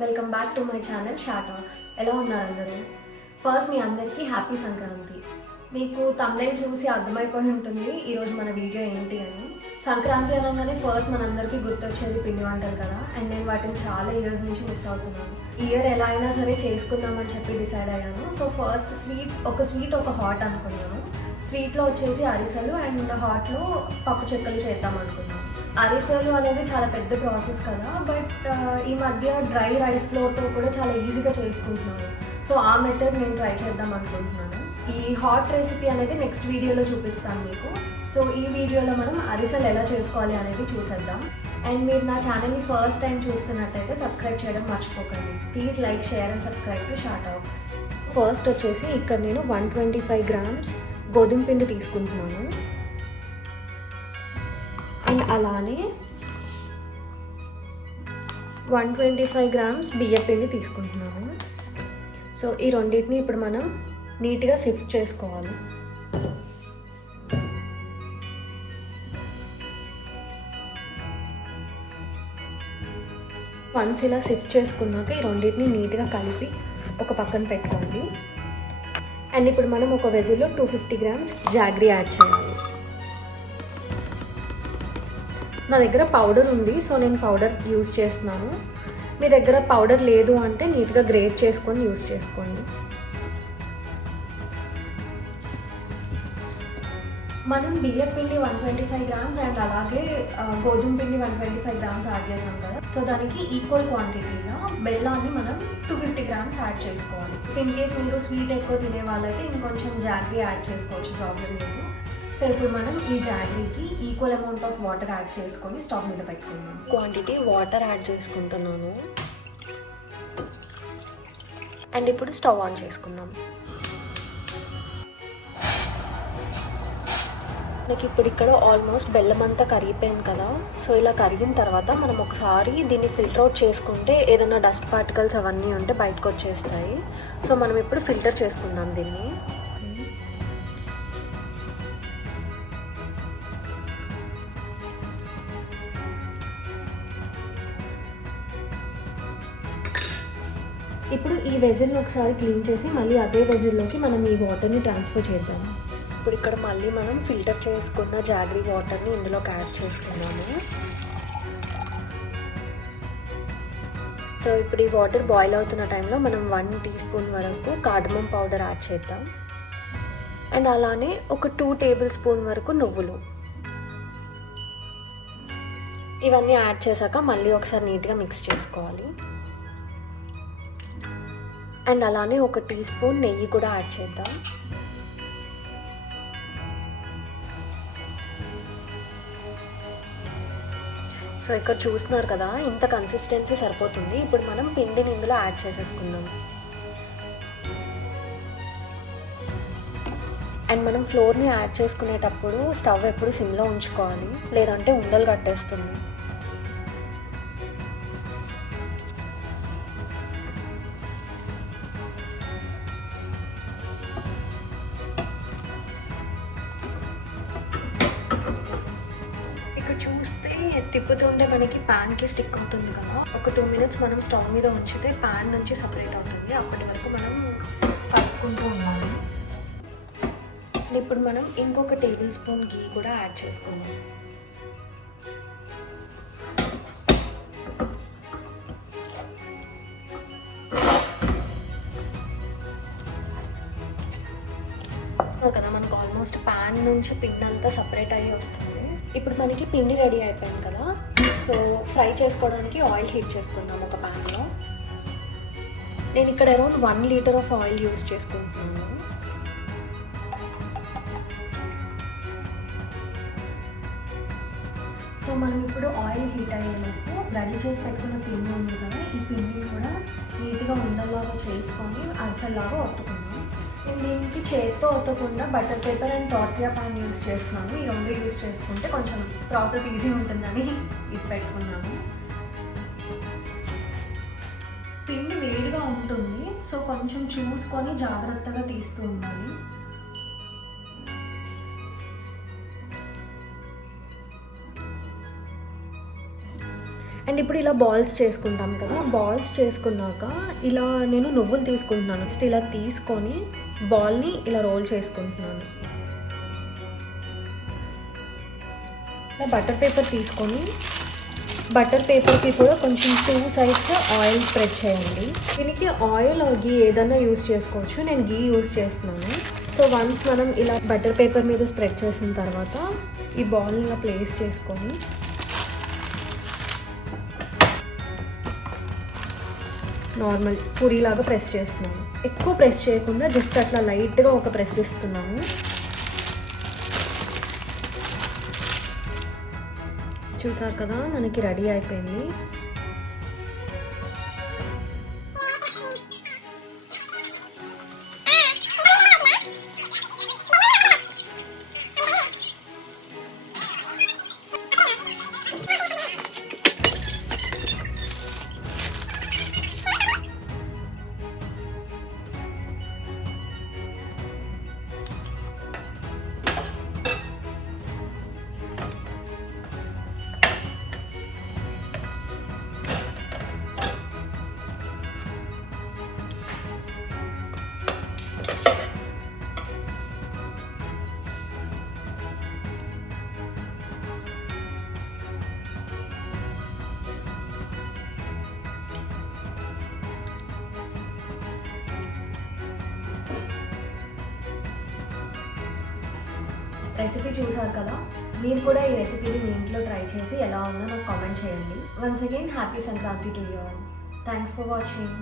Welcome back to my channel Shah talks. ఎలా ఉన్నారు అందరూ? ఫస్ట్ మీ అందరికీ హ్యాపీ సంక్రాంతి. మీకు తమిళ చూసి అర్థమైపోయి ఉంటుంది ఈరోజు మన వీడియో ఏంటి అని. సంక్రాంతి అనగానే ఫస్ట్ మనందరికీ గుర్తొచ్చేది పిండి వంటలు కదా, అండ్ నేను వాటిని చాలా ఇయర్స్ నుంచి మిస్ అవుతున్నాను. ఇయర్ ఎలా అయినా సరే చేసుకుందామని చెప్పి డిసైడ్ అయ్యాను. సో ఫస్ట్ స్వీట్ ఒక హాట్ అనుకున్నాను. స్వీట్లో వచ్చేసి అరిసెలు అండ్ హాట్లో పప్పు చెక్కలు చేద్దాం అనుకున్నాను. అరిసెలు అనేది చాలా పెద్ద ప్రాసెస్ కదా, బట్ ఈ మధ్య డ్రై రైస్ ఫ్లోర్తో కూడా చాలా ఈజీగా చేసుకుంటున్నాను. సో ఆ మెథడ్ నేను ట్రై చేద్దాం అనుకుంటున్నాను. ఈ హాట్ రెసిపీ అనేది నెక్స్ట్ వీడియోలో చూపిస్తాను మీకు. సో ఈ వీడియోలో మనం అరిసెలు ఎలా చేసుకోవాలి అనేది చూసేద్దాం. అండ్ మీరు నా ఛానల్ని ఫస్ట్ టైం చూస్తున్నట్టయితే సబ్స్క్రైబ్ చేయడం మర్చిపోకండి. Please like, share and subscribe to Shah talks. First వచ్చేసి ఇక్కడ నేను 125 grams గోధుమ పిండి తీసుకుంటున్నాను. అండ్ అలానే 125 grams బియ్యం పిండి తీసుకుంటున్నాను. సో ఈ రెండింటిని ఇప్పుడు మనం నీట్గా సిఫ్ట్ చేసుకోవాలి. వన్స్ ఇలా సిఫ్ట్ చేసుకున్నాక ఈ రెండింటిని నీట్గా కలిపి ఒక పక్కన పెట్టుకోండి. అండ్ ఇప్పుడు మనం ఒక వెజిల్లో 250 grams జాగ్రీ యాడ్ చేయాలి. నా దగ్గర పౌడర్ ఉంది, సో నేను పౌడర్ యూజ్ చేస్తున్నాను. మీ దగ్గర పౌడర్ లేదు అంటే నీట్గా గ్రేట్ చేసుకొని యూజ్ చేసుకోండి. మనం బియ్యం పిండి 125 grams అండ్ అలాగే గోధుమ పిండి 125 grams యాడ్ చేసాం కదా, సో దానికి ఈక్వల్ క్వాంటిటీగా బెల్లాన్ని మనం 250 grams యాడ్ చేసుకోవాలి. ఇన్ కేస్ మీరు స్వీట్ ఎక్కువ తినే వాళ్ళైతే ఇంకొంచెం జాగ్రీ యాడ్ చేసుకోవచ్చు, ప్రాబ్లం లేదు. సో ఇప్పుడు మనం ఈ జాగ్రీకి equal amount of water add చేసుకొని స్టవ్ మీద పెట్టుకుందాం. క్వాంటిటీ వాటర్ యాడ్ చేసుకుంటున్నాను. అండ్ ఇప్పుడు స్టవ్ ఆన్ చేసుకుందాం. నాకు ఇప్పుడు ఇక్కడ ఆల్మోస్ట్ బెల్లం అంతా కరిగిపోయింది కదా, సో ఇలా కరిగిన తర్వాత మనం ఒకసారి దీన్ని ఫిల్టర్ అవుట్ చేసుకుంటే ఏదైనా డస్ట్ పార్టికల్స్ అవన్నీ ఉంటే బయటకు వచ్చేస్తాయి. సో మనం ఇప్పుడు ఫిల్టర్ చేసుకుందాం దీన్ని. ఇప్పుడు ఈ వెజిల్ని ఒకసారి క్లీన్ చేసి మళ్ళీ అదే వెజిల్లోకి మనం ఈ వాటర్ని ట్రాన్స్ఫర్ చేద్దాం. ఇప్పుడు ఇక్కడ మళ్ళీ మనం ఫిల్టర్ చేసుకున్న జాగ్రీ వాటర్ని ఇందులోకి యాడ్ చేసుకున్నాము. సో ఇప్పుడు ఈ వాటర్ బాయిల్ అవుతున్న టైంలో మనం 1 teaspoon వరకు కార్డమం పౌడర్ యాడ్ చేద్దాం. అండ్ అలానే ఒక 2 tablespoon వరకు నువ్వులు. ఇవన్నీ యాడ్ చేశాక మళ్ళీ ఒకసారి నీట్గా మిక్స్ చేసుకోవాలి. అండ్ అలానే ఒక teaspoon నెయ్యి కూడా యాడ్ చేద్దాం. సో ఇక్కడ చూస్తున్నారు కదా, ఇంత కన్సిస్టెన్సీ సరిపోతుంది. ఇప్పుడు మనం పిండిని ఇందులో యాడ్ చేసేసుకుందాం. అండ్ మనం ఫ్లోర్ని యాడ్ చేసుకునేటప్పుడు స్టవ్ ఎప్పుడు సిమ్లో ఉంచుకోవాలి, లేదంటే ఉండలు కట్టేస్తుంది. చూస్తే తిప్పుతుంటే మనకి ప్యాన్కి స్టిక్ అవుతుంది కదా, ఒక 2 minutes మనం స్టవ్ మీద ఉంచితే ప్యాన్ నుంచి సపరేట్ అవుతుంది. అప్పటి వరకు మనం కలుపుకుంటూ ఉండాలి. ఇప్పుడు మనం ఇంకొక tablespoon ఘీ కూడా యాడ్ చేసుకుందాం. కదా మనకు ఆల్మోస్ట్ ప్యాన్ నుంచి పిండి అంతా సపరేట్ అయ్యి వస్తుంది. ఇప్పుడు మనకి పిండి రెడీ అయిపోయింది కదా, సో ఫ్రై చేసుకోవడానికి ఆయిల్ హీట్ చేసుకుందాం ఒక ప్యాన్లో. నేను ఇక్కడ around 1 liter of oil use చేసుకుంటున్నాను. సో మనం ఇప్పుడు ఆయిల్ హీట్ అయ్యేలోపు రెడీ చేసి పెట్టుకున్న పిండి ఉంది కదా, ఈ పిండిని కూడా నీట్గా ఉండలాగా చేసుకొని అరిసెల్లాగా ఒత్తుకుందాం. నేను దీనికి చేతితో ఒత్తకుండా butter paper and tortilla pan use చేస్తున్నాను. ఈ రెండు యూజ్ చేసుకుంటే కొంచెం ప్రాసెస్ ఈజీ ఉంటుందని ఇది పెట్టుకున్నాను. పిండి వేడిగా ఉంటుంది, సో కొంచెం చూసుకొని జాగ్రత్తగా తీస్తూ ఉండాలి. అండ్ ఇప్పుడు ఇలా బాల్స్ చేసుకుంటాం కదా, బాల్స్ చేసుకున్నాక ఇలా నేను నువ్వులు తీసుకుంటున్నాను. నెక్స్ట్ ఇలా తీసుకొని బాల్ని ఇలా రోల్ చేసుకుంటున్నాను. ఇలా బటర్ పేపర్ తీసుకొని బటర్ పేపర్కి కూడా కొంచెం 2 సైడ్స్ ఆయిల్ స్ప్రెడ్ చేయండి. దీనికి ఆయిల్ గీ ఏదైనా యూస్ చేసుకోవచ్చు, నేను గీ యూస్ చేస్తున్నాను. సో వన్స్ మనం ఇలా బటర్ పేపర్ మీద స్ప్రెడ్ చేసిన తర్వాత ఈ బాల్ని ఇలా ప్లేస్ చేసుకొని నార్మల్ పూరీలాగా ప్రెస్ చేస్తున్నాను. ఎక్కువ ప్రెస్ చేయకుండా జస్ట్ అట్లా లైట్గా ఒక ప్రెస్ ఇస్తున్నాను. చూసారు కదా, మనకి రెడీ అయిపోయింది. రెసిపీ చూసారు కదా, మీరు కూడా ఈ రెసిపీని మీ ఇంట్లో ట్రై చేసి ఎలా ఉందో నాకు కామెంట్ చేయండి. Once again happy Sankranti to you all. Thanks for watching.